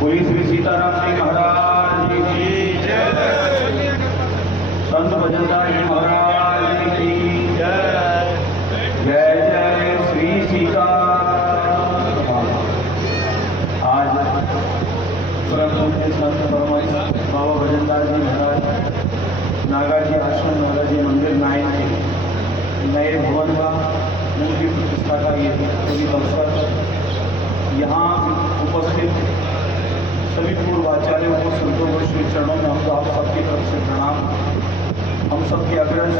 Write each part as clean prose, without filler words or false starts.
बोलिए श्री सीताराम जी महाराज की जय। संत भजनदास जी महाराज की जय। जय जय श्री सीताराम। आज संत परमहंस बाबा भजनदास जी महाराज नागाजी आश्रम नागाजी मंदिर नाइन के नए भवन का मूर्ति प्रतिष्ठा का ये शुभ अवसर। यहाँ उपस्थित सभी पूर्व आचार्यों को, संतों को श्री चरणों में हमको आप सबकी तरफ से प्रणाम। हम सबके अग्रज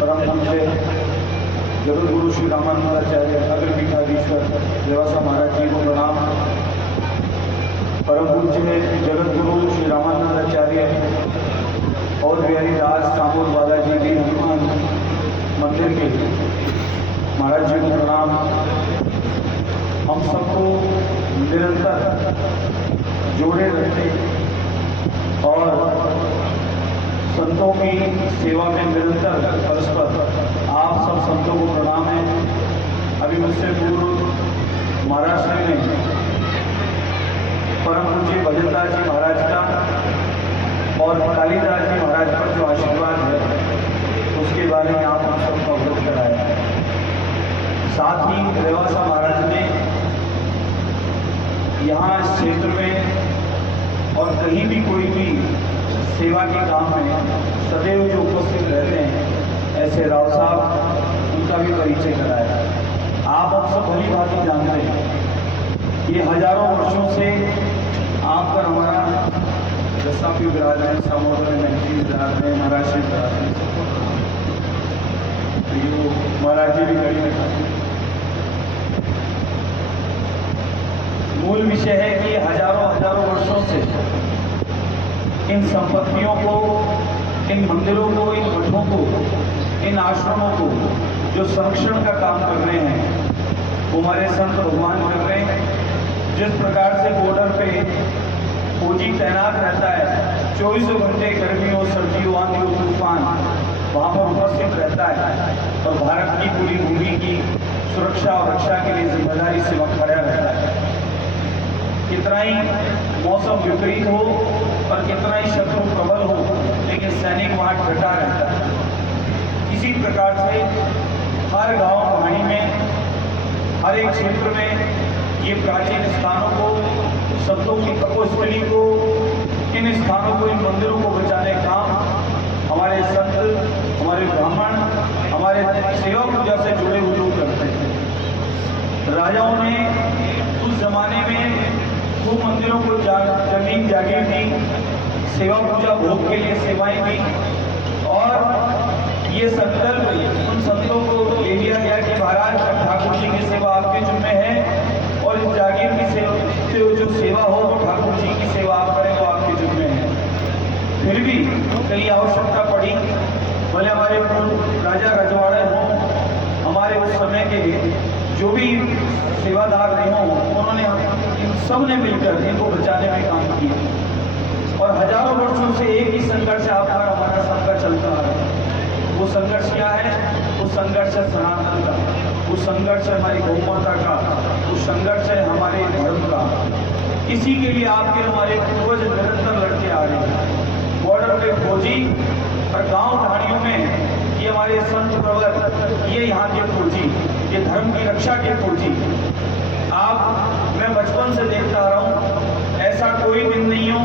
परम पूज्य जगत गुरु श्री रामानंदाचार्य अग्रपीठाधीश्वर देवासा महाराज जी को प्रणाम। परम पूज्य जगत गुरु श्री रामानंदाचार्य और बिहारी दास कामोद बालाजी भी हनुमान मंदिर के महाराज जी को प्रणाम। हम सबको निरंतर जोड़े रहते और संतों की सेवा में निरंतर परस्पर आप सब संतों को प्रणाम है। अभी मुझसे पूर्व महाराष्ट्र में परम पूज्य भजनदास जी महाराज का और कालीदास जी महाराज पर जो आशीर्वाद है उसके बारे में आप हम सबको अवगत कराया। साथ ही रेवासा महाराज ने यहाँ इस क्षेत्र में और कहीं भी कोई भी सेवा के काम में सदैव जो उपस्थित रहते हैं ऐसे राव साहब, उनका भी परिचय कराया। आप हम सब भली भांति जानते हैं ये हजारों वर्षों से आप पर हमारा जैसा भी विराज है समुद्र में विराज है महाराज महाराज जी भी कड़ी। मूल विषय है कि हजारों हजारों वर्षों से इन संपत्तियों को, इन मंदिरों को, इन मठों को, इन आश्रमों को जो संरक्षण का काम कर रहे हैं वो हमारे संत भगवान कर रहे हैं। जिस प्रकार से बॉर्डर पे फौजी तैनात रहता है, 24 घंटे गर्मियों सर्दियों आंधियों तूफान वहाँ पर उपस्थित रहता है और भारत की पूरी भूमि की सुरक्षा और रक्षा के लिए जिम्मेदारी से वह खड़ा रहता है। कितना ही मौसम विपरीत हो और कितना ही शत्रु प्रबल हो, लेकिन सैनिक वहाँ डटा रहता है। इसी प्रकार से हर गांव कहानी में, हर एक क्षेत्र में ये प्राचीन स्थानों को, संतों की तपोस्थली को, इन स्थानों को, इन मंदिरों को बचाने का हमारे संत, हमारे ब्राह्मण, हमारे सेवा पूजा से जुड़े हुए लोग करते हैं। राजाओं ने उस जमाने में खूब मंदिरों को जमीन जागीर दी, सेवा पूजा भोग के लिए सेवाएं दी और ये संकल्प उन संतों को ले लिया गया कि महाराज ठाकुर जी की सेवा आपके जिम्मे है और इस जागीर की सेवा जो सेवा हो वो ठाकुर जी की सेवा आप करें वो आपके जिम्मे है। फिर भी कई आवश्यकता पड़ी, भले हमारे राजा रजवाड़े हों, हमारे उस समय के जो भी सेवादार रहे हों, उन्होंने इन सब ने मिलकर इनको बचाने में काम किया और हजारों वर्षों से एक ही संघर्ष आपका हमारा संघर्ष चलता है। वो संघर्ष क्या है? वो संघर्ष है सनातन का, वो संघर्ष है हमारी गौ माता का, वो संघर्ष है हमारे धर्म का। इसी के लिए आपके हमारे पूर्वज निरंतर लड़ते आ रहे हैं। बॉर्डर पे फौजी और गांव ढाणियों में ये हमारे संत प्रवर, ये यहाँ के फौजी, ये धर्म की रक्षा के फौजी। मैं बचपन से देखता आ रहा हूँ, ऐसा कोई दिन नहीं हो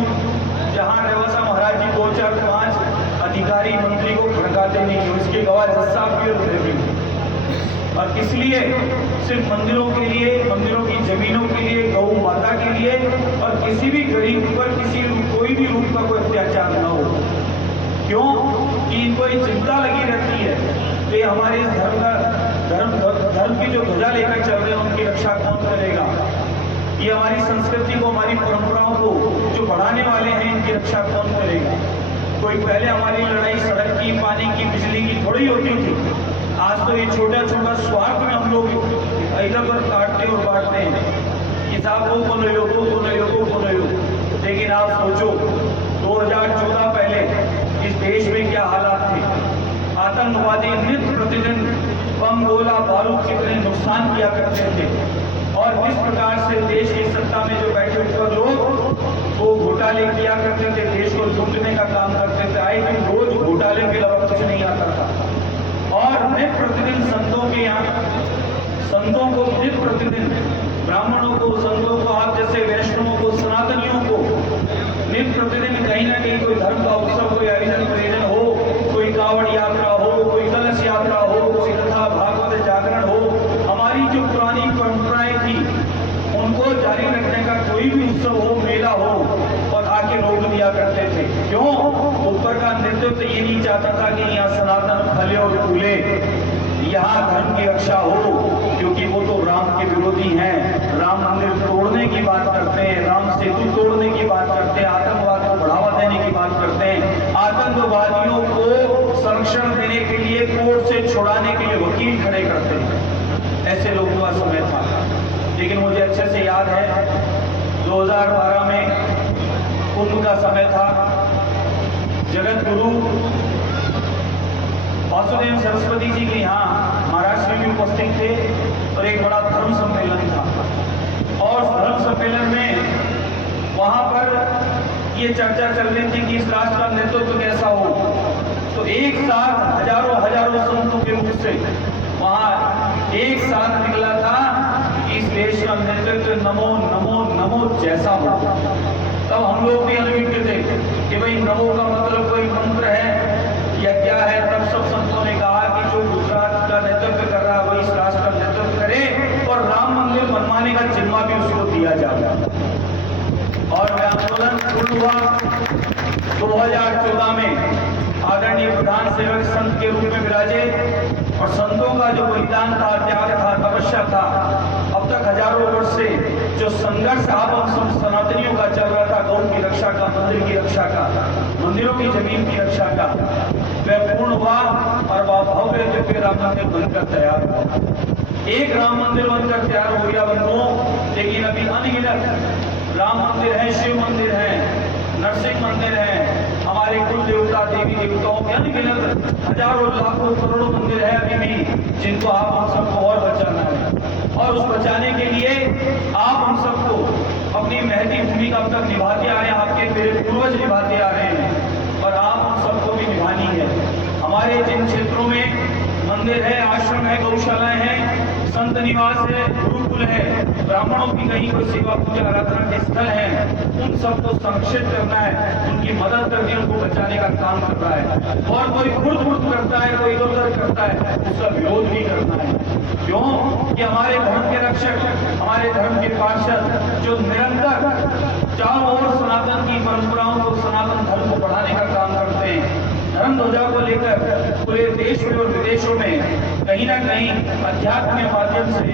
जहाँ रेवासा महाराज जी 2, 4, 5 अधिकारी मंत्री को खड़काते नहीं है। उसके गवाह जज साहब भी और इसलिए सिर्फ मंदिरों के लिए, मंदिरों की जमीनों के लिए, गौ माता के लिए हमारे इस धर्म की जो ध्वजा लेकर चल रहे हैं उनकी रक्षा कौन करेगा? ये हमारी संस्कृति को, हमारी परंपराओं को जो बढ़ाने वाले हैं, इनकी रक्षा कौन करेगा? कोई पहले हमारी लड़ाई सड़क की, पानी की, बिजली की थोड़ी होती थी। आज तो ये छोटा छोटा स्वार्थ में हम लोग इधर उधर काटते और बांटते हैं कि साहब वो बोलो यो, वो बोलो यो, वो बोलो यो। लेकिन आप सोचो 2014 पहले इस देश में क्या हालात थे। आतंकवादी नित्य प्रतिदिन बम, गोला, बारूद कितने नुकसान किया करते थे और किस प्रकार से देश की सत्ता में जो बैठे हुए लोग वो घोटाले किया करते थे, देश को लूटने का काम करते थे। आए दिन रोज घोटाले के अलावा कुछ नहीं आता था। और नित्य प्रतिदिन संतों के यहाँ, संतों को नित्य प्रतिदिन, ब्राह्मणों को, संतों को, आप जैसे वैष्णवों को, सनातनियों को नित्य प्रतिदिन कहीं ना कहीं कोई धर्म का उत्सव, कोई आयोजन प्रयोजन हो, कोई कावड़ यात्रा हो, कोई कलश यात्रा हो, कोई कथा भागवत जागरण हो, हमारी जो पुरानी परंपराएं थी उनको जारी रखने का कोई भी उत्सव हो, मेला हो, और आके रोक दिया करते थे। क्यों? ऊपर का नेतृत्व ये नहीं चाहता था कि यहाँ सनातन फले और फूले, यहाँ धर्म की रक्षा हो, क्योंकि वो तो राम के विरोधी हैं। राम मंदिर तोड़ने की बात करते हैं, राम सेतु तोड़ने की बात करते हैं, आतंकवाद को बढ़ावा देने की बात करते हैं, आतंकवादियों को संरक्षण देने के लिए, कोर्ट से छुड़ाने के लिए वकील खड़े करते हैं। ऐसे लोगों का समय था। लेकिन मुझे अच्छे से याद है 2012 में कुंभ का समय था। जगत गुरु वासुदेव सरस्वती जी के यहाँ महाराष्ट्र में भी उपस्थित थे और एक बड़ा धर्म सम्मेलन था। और धर्म सम्मेलन में वहां पर ये चर्चा चल रही थी कि इस राष्ट्र का नेतृत्व कैसा हो। तो एक साथ हजारों संतों के मुख से वहां एक साथ निकला था कि इस देश का नेतृत्व नमो नमो नमो जैसा हो। तब हम लोग भी अनभिज्ञ थे कि भाई नमो का मतलब कोई मंत्र है या क्या है। तब सब संतों ने कहा कि जो गुजरात का नेतृत्व कर रहा है वही इस राष्ट्र का नेतृत्व करे और राम मंदिर बनवाने का जिम्मा भी उसको दिया जाएगा। और वह आंदोलन शुरू हुआ 2014 में। आदरणीय प्रधान सेवक संत के रूप में विराजे और संतों का जो बलिदान था, त्याग था, तपस्या था, अब तक हजारों वर्ष से जो संघर्ष आप हम सनातनियों का चल रहा था, गौ की रक्षा का, मंदिर की रक्षा का, मंदिरों की जमीन की रक्षा का, वह पूर्ण हुआ और वह भव्य दिव्य राम मंदिर बनकर तैयार हुआ। एक राम मंदिर बनकर तैयार हो गया बंधुओं। लेकिन अभी अनगिनत राम मंदिर है, शिव मंदिर है, नरसिंह मंदिर है, हमारे कुल देवता, देवी देवताओं के अनगिनत हजारों लाखों करोड़ों मंदिर है अभी भी, जिनको आप हम सबको और बचाना है। और उस बचाने के लिए आप हम सबको अपनी महती भूमिका अब तक निभाते आ रहे हैं, आपके मेरे पूर्वज निभाते आ रहे हैं और आप हम सबको भी निभानी है। हमारे जिन क्षेत्रों में मंदिर है, आश्रम है, गौशालाएं हैं, संत निवास है, गुरुकुल है, ब्राह्मणों की कहीं कोई सेवा पूजा आराधना के स्थल है, उन सबको संरक्षित करना है, उनकी मदद करके उनको बचाने का काम कर रहा है। और कोई खुर्द करता है, कोई इधर करता है, उसका विरोध भी करना है। क्यों? कि हमारे धर्म के रक्षक, हमारे धर्म के पार्षद जो निरंतर चारों ओर सनातन की परंपराओं को, सनातन धर्म को बढ़ाने का काम करते हैं, धर्म ध्वजा को लेकर पूरे देश में और विदेशों में कहीं ना कहीं अध्यात्म के माध्यम से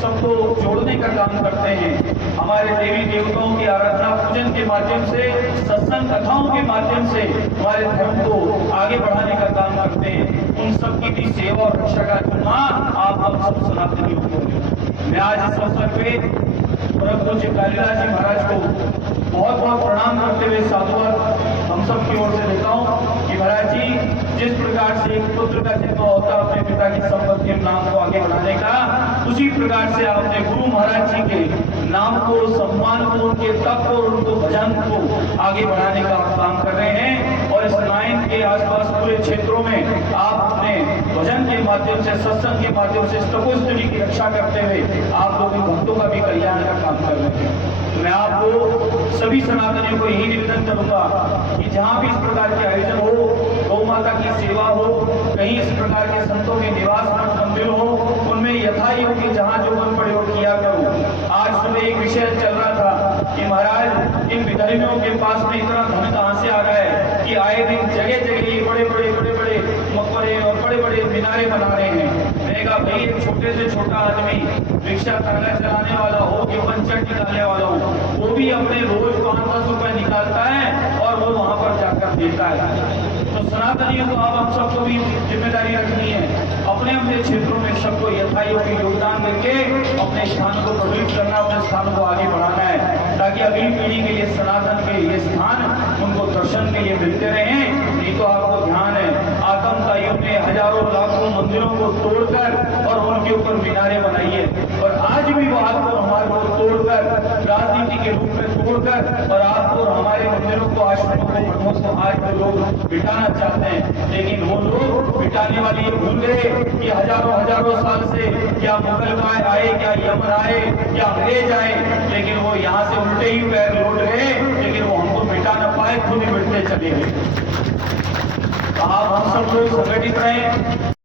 सबको जोड़ने का काम करते हैं। हमारे देवी देवताओं की आराधना पूजन के माध्यम से, सत्संग कथाओं के माध्यम से हमारे धर्म को आगे बढ़ाने का काम करते हैं। उन सब की भी सेवा और रक्षा का जिम्मा आप हम सब सनातनियों को। मैं आज इस अवसर पे परम पूज्य कालिदास जी महाराज को बहुत बहुत प्रणाम करते हुए साधुवाद हम सब की ओर से देता हूँ कि महाराज जी, जिस प्रकार से एक पुत्र का जन्म होता है अपने पिता की संपत्ति के नाम को आगे बढ़ाने का, उसी प्रकार से आपने गुरु महाराज जी के नाम को, सम्मान को, उनके तप को, उनको भजन को आगे बढ़ाने का आप काम कर रहे हैं। और इस लाइन के आसपास पूरे क्षेत्रों में आप अपने भजन के माध्यम से, सत्संग के माध्यम से तपोस्तुति की रक्षा करते हुए आप लोग भक्तों का भी कल्याण का काम कर रहे हैं। तो मैं आपको सभी सनातनियों को यही निवेदन करूंगा कि जहां भी इस प्रकार के आयोजन हो, गौ माता की सेवा हो, कहीं इस प्रकार के संतों के निवास मंदिर हो, उनमें यथायोग्य जहां जो मन पड़े हो किया करो। आज सुबह एक विषय चल रहा था कि महाराज इन विधर्मियों के पास में इतना धन कहां से आ रहा है कि आए दिन जगह जगह बड़े बड़े मकबरे और बड़े बड़े मीनारे बना रहे हैं। मैंने कहा भाई एक छोटे से छोटा आदमी रिक्शा ताला चलाने वाला हो कि पंचर निकालने वाला हो, वो भी अपने रोज 5-10 रुपए निकालता है और वो वहां पर जाकर देता है। तो सनातनियों को अब हम सबको भी जिम्मेदारी रखनी है, अपने अपने क्षेत्रों में सबको यथायोग्य योगदान देके अपने स्थान को प्रभावित करना, अपने स्थान को आगे बढ़ाना है, ताकि अगली पीढ़ी के लिए सनातन के ये स्थान उनको दर्शन के लिए मिलते रहे। नहीं तो आपको ध्यान है आतंकवादियों ने हजारों लाखों मंदिरों को तोड़कर और उनके ऊपर मीनारे बनाई है, और आज भी वो आपको हमारे को तोड़कर राजनीति के रूप में तोड़कर और आपको हमारे मंदिरों को, आश्रमों को, मठों को आज वो लोग बिठाना चाहते हैं। लेकिन वो लोग बिठाने वाले ये भूल गए कि हजारों साल से क्या मुगल काय आए, क्या यमन आए, क्या अंग्रेज आए, लेकिन वो यहाँ से उल्टे ही पैर लौट गए, लेकिन वो हमको बिठा ना पाए, खुद ही बिठते चले गए। तो आप हम सब लोग संगठित रहें।